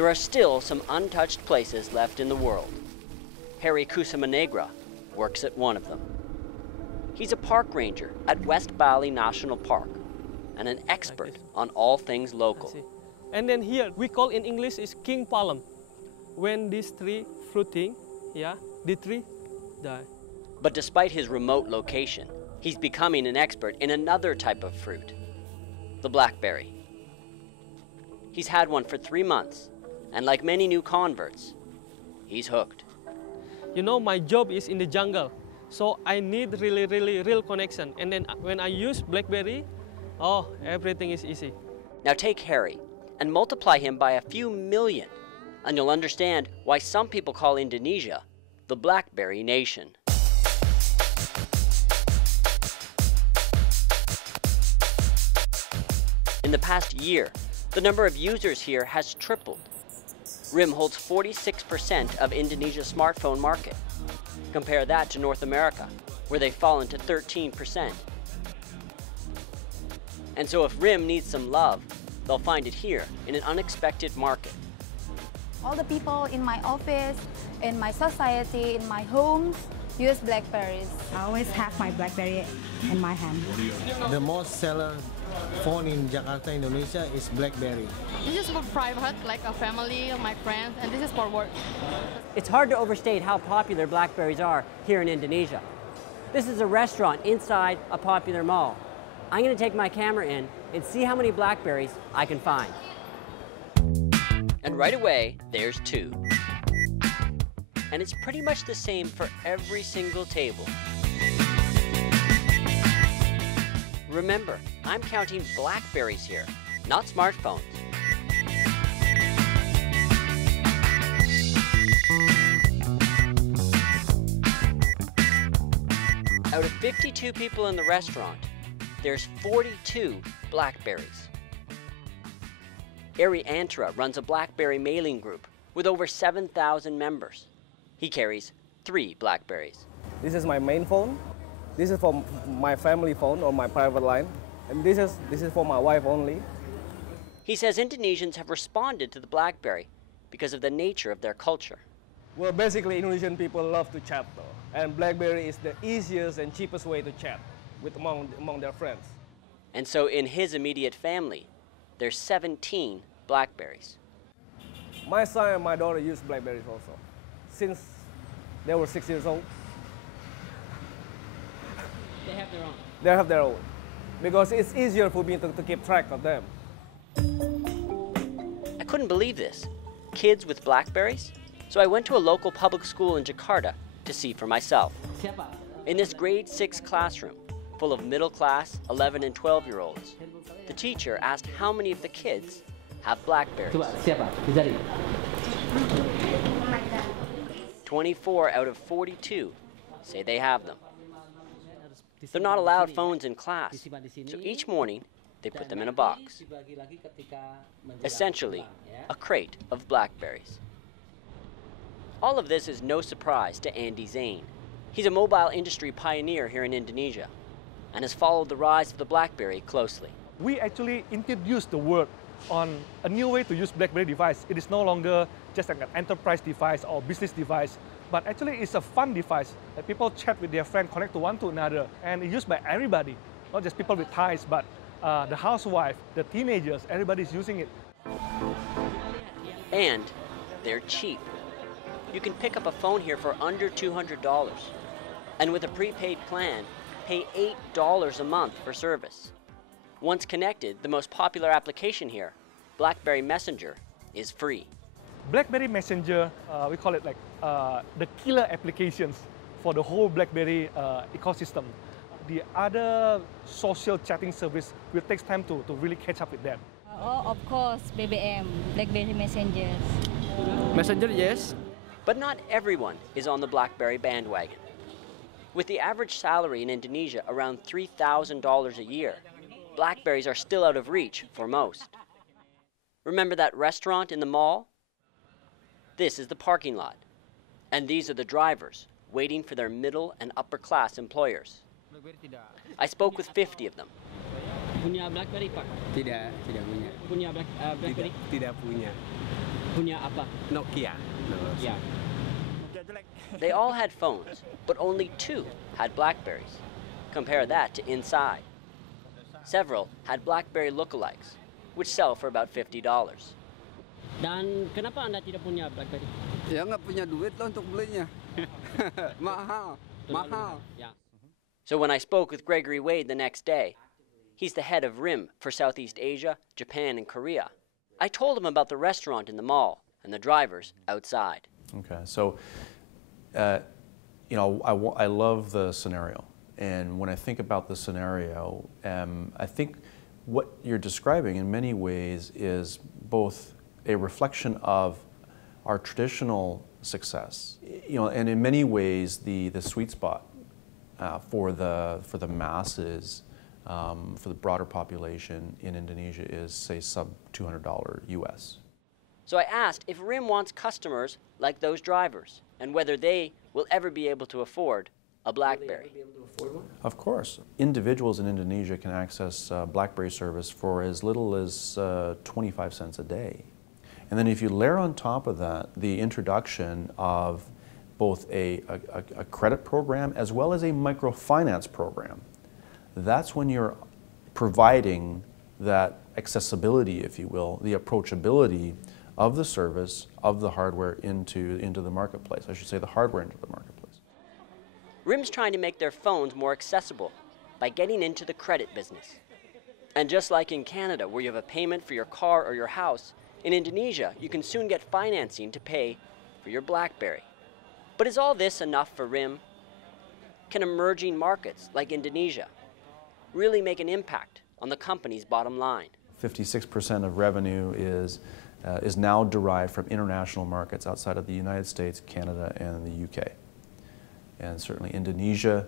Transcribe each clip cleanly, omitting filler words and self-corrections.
there are still some untouched places left in the world. Harry Kusamanegra works at one of them. He's a park ranger at West Bali National Park and an expert on all things local. And then here, we call in English is king palm. When this tree fruiting, yeah, the tree die. But despite his remote location, he's becoming an expert in another type of fruit, the blackberry. He's had one for 3 months, and like many new converts, he's hooked. You know, my job is in the jungle, so I need really real connection. And then when I use blackberry, oh, everything is easy. Now take Harry and multiply him by a few million, and you'll understand why some people call Indonesia the Blackberry Nation. In the past year, the number of users here has tripled. RIM holds 46% of Indonesia's smartphone market. Compare that to North America, where they've fallen to 13%. And so if RIM needs some love, they'll find it here in an unexpected market. All the people in my office, in my society, in my homes, use Blackberries. I always have my Blackberry in my hand. The most seller phone in Jakarta, Indonesia is Blackberry. This is for private, like a family, my friends, and this is for work. It's hard to overstate how popular Blackberries are here in Indonesia. This is a restaurant inside a popular mall. I'm going to take my camera in and see how many Blackberries I can find. And right away, there's 2. And it's pretty much the same for every single table. Remember, I'm counting Blackberries here, not smartphones. Out of 52 people in the restaurant, there's 42 Blackberries. Ari Antara runs a Blackberry mailing group with over 7,000 members. He carries 3 Blackberries. This is my main phone. This is for my family phone or my private line. And this is for my wife only. He says Indonesians have responded to the Blackberry because of the nature of their culture. Well, basically, Indonesian people love to chat, though. And Blackberry is the easiest and cheapest way to chat among their friends. And so in his immediate family, there's 17 Blackberries. My son and my daughter use Blackberries also, since they were 6 years old. They have their own? They have their own, because it's easier for me to keep track of them. I couldn't believe this. Kids with Blackberries? So I went to a local public school in Jakarta to see for myself. In this grade 6 classroom, full of middle-class 11 and 12-year-olds, the teacher asked how many of the kids have Blackberries. 24 out of 42 say they have them. They're not allowed phones in class, so each morning they put them in a box. Essentially, a crate of Blackberries. All of this is no surprise to Andy Zane. He's a mobile industry pioneer here in Indonesia and has followed the rise of the Blackberry closely. We actually introduced the world on a new way to use Blackberry device. It is no longer just like an enterprise device or business device, but actually it's a fun device that people chat with their friends, connect to one to another, and it's used by everybody, not just people with ties, but the housewife, the teenagers, everybody's using it. And they're cheap. You can pick up a phone here for under $200, and with a prepaid plan, pay $8 a month for service. Once connected, the most popular application here, BlackBerry Messenger, is free. BlackBerry Messenger, we call it like the killer applications for the whole BlackBerry ecosystem. The other social chatting service will take time to really catch up with them. Oh, of course, BBM, BlackBerry Messenger. Messenger, yes. But not everyone is on the BlackBerry bandwagon. With the average salary in Indonesia around $3,000 a year, Blackberries are still out of reach for most. Remember that restaurant in the mall? This is the parking lot. And these are the drivers waiting for their middle and upper class employers. I spoke with 50 of them. Punya BlackBerry, Pak? Tidak punya. Punya Blackberry? Tidak punya. Punya apa? Nokia. Yeah. They all had phones, but only 2 had Blackberries. Compare that to Inside. Several had Blackberry lookalikes, which sell for about $50. Dan kenapa Anda tidak punya BlackBerry? Ya nggak punya duit lah untuk belinya. Mahal, mahal. Yeah. So when I spoke with Gregory Wade the next day, he's the head of RIM for Southeast Asia, Japan, and Korea. I told him about the restaurant in the mall and the drivers outside. Okay, so, you know, I love the scenario. And when I think about the scenario, I think what you're describing in many ways is both a reflection of our traditional success, you know, and in many ways the sweet spot for the masses, for the broader population in Indonesia is, say, sub $200 US. So I asked if RIM wants customers like those drivers and whether they will ever be able to afford a BlackBerry. Of course. Individuals in Indonesia can access BlackBerry service for as little as 25 cents a day. And then if you layer on top of that the introduction of both a credit program as well as a microfinance program, that's when you're providing that accessibility, if you will, the approachability of the service, of the hardware into the marketplace. I should say the hardware into the marketplace. RIM's trying to make their phones more accessible by getting into the credit business. And just like in Canada, where you have a payment for your car or your house, in Indonesia, you can soon get financing to pay for your BlackBerry. But is all this enough for RIM? Can emerging markets like Indonesia really make an impact on the company's bottom line? 56% of revenue is now derived from international markets outside of the United States, Canada, and the UK. And certainly Indonesia,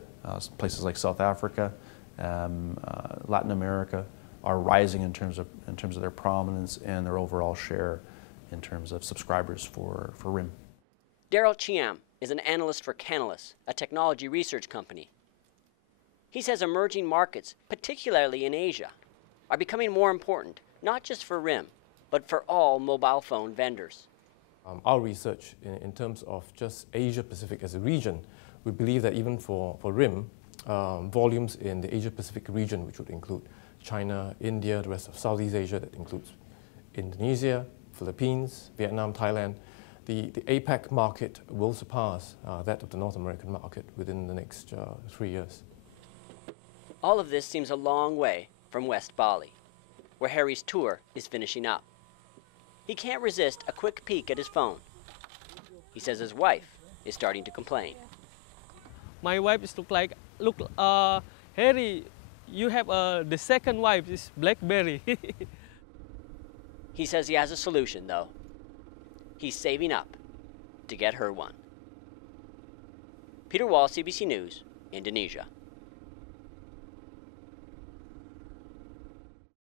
places like South Africa, Latin America are rising in terms of their prominence and their overall share in terms of subscribers for RIM. Daryl Chiam is an analyst for Canalys, a technology research company. He says emerging markets, particularly in Asia, are becoming more important, not just for RIM, but for all mobile phone vendors. Our research in terms of just Asia Pacific as a region, we believe that even for RIM, volumes in the Asia Pacific region, which would include China, India, the rest of Southeast Asia, that includes Indonesia, Philippines, Vietnam, Thailand, the APAC market will surpass that of the North American market within the next 3 years. All of this seems a long way from West Bali, where Harry's tour is finishing up. He can't resist a quick peek at his phone. He says his wife is starting to complain. My wife is look, Harry, you have the second wife is BlackBerry. He says he has a solution, though. He's saving up to get her one. Peter Wall, CBC News, Indonesia.